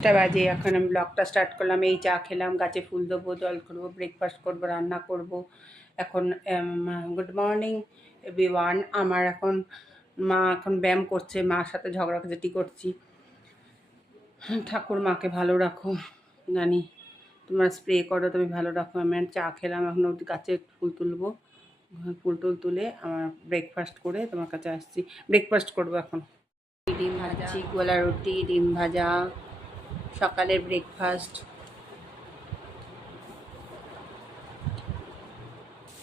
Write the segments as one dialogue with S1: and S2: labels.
S1: দশটা বাজে এখন আমি ব্লগটা স্টার্ট করলাম। এই চা খেলাম গাছে ফুল দেবো জল করব ব্রেকফাস্ট করব রান্না করব। এখন গুড মর্নিং এভরিওয়ান আমার এখন মা এখন ব্যায়াম করছে মার সাথে ঝগড়া ঝগড়াঝাটি করছি। ঠাকুর মাকে ভালো রাখো জানি তোমরা স্প্রে করো তুমি ভালো রাখো। আমি চা খেলাম এখন ওই গাছে ফুল তুলবো। ফুল টুল তুলে আমার ব্রেকফাস্ট করে তোমার কাছে আসছি। ব্রেকফাস্ট করব এখন। ডিম ভাজছি গোলা রুটি? ডিম ভাজা। সকালের ব্রেকফাস্ট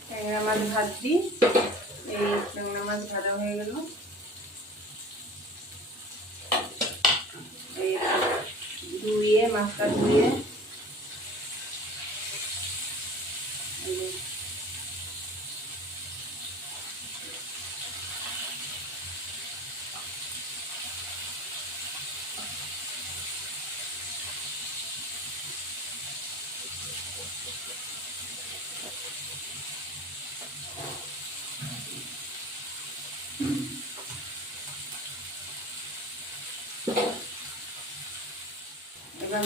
S1: ট্যাংরা মাছ ভাজছি এই ট্যাংরা মাছ ভাজা হয়ে গেল। ধুয়ে মাছটা ধুয়ে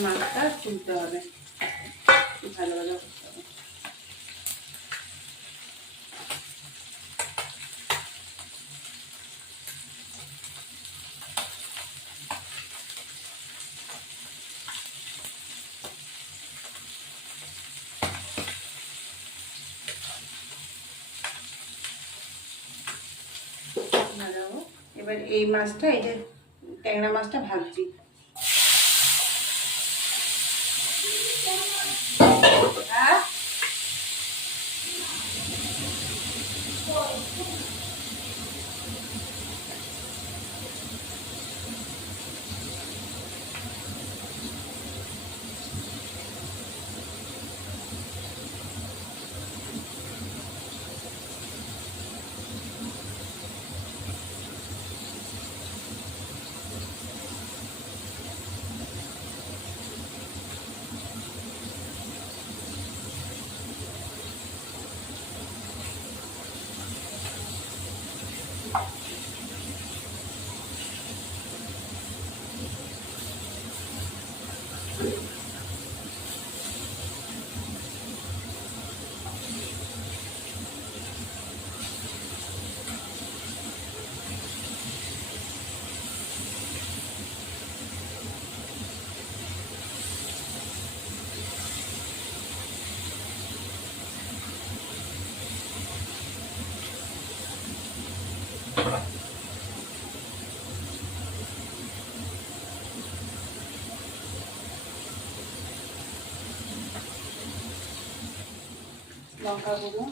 S1: মাছটা তুলতে হবে। ভালো ভালো। এবার এই মাছটা এই যে ট্যাংরা মাছটা ভাজছি লঙ্কা গুঁড়ো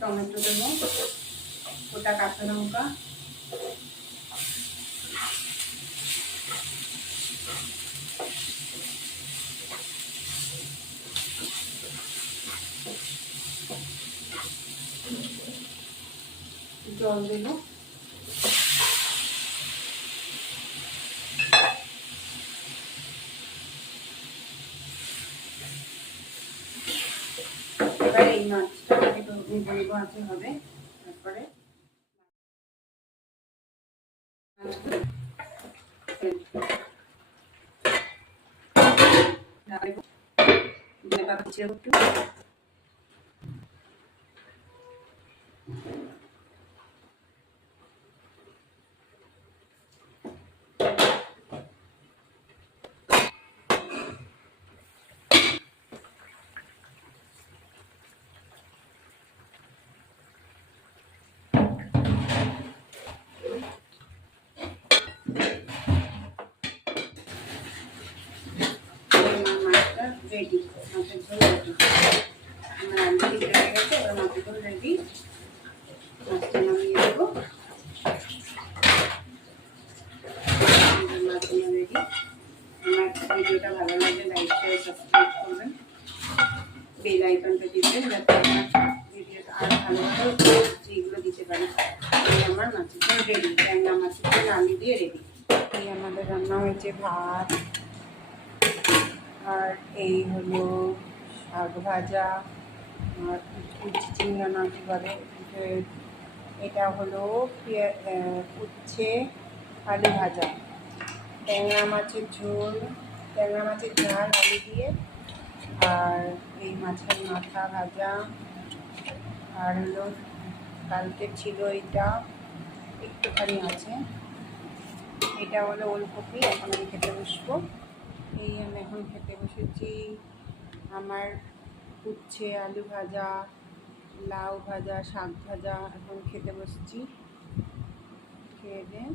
S1: টমেটো দেবো গোটা কাঁচা লঙ্কা। জল দেবো। এবার এই মাছটা একটু নিবো নিবো আছে হবে। তারপরে একটু রেডি মাছের ঝোল রেডি আমার রেডি মাছটা নামিয়ে ভিডিওটা ভালো লাগলে লাইক শেয়ার সাবস্ক্রাইব করবেন। বেল ভিডিওটা আরও ভালোভাবে যেগুলো দিতে পারি আমার মাছের রেডি ট্যাংরা মাছের ঝোল দিয়ে রেডি এই আমাদের রান্না হয়েছে ভাত। আর এই হলো শাক ভাজা, আর উচ্ছে চিংড়া না কি বলে এটা হলো উচ্ছে, আলু ভাজা। ট্যাংরা মাছের ঝোল, ট্যাংরা মাছের ঝাল, আলু দিয়ে, আর এই মাছের মাথা ভাজা। আর হলো কালকে ছিল এটা, একটুখানি আছে। এটা হলো ওলকপি, এখন আমি খেতে বসবো। এই আমি এখন খেতে বসেছি। আমার উচ্ছে, আলু ভাজা, লাউ ভাজা, শাক ভাজা, এখন খেতে বসেছি। খেয়ে দিয়ে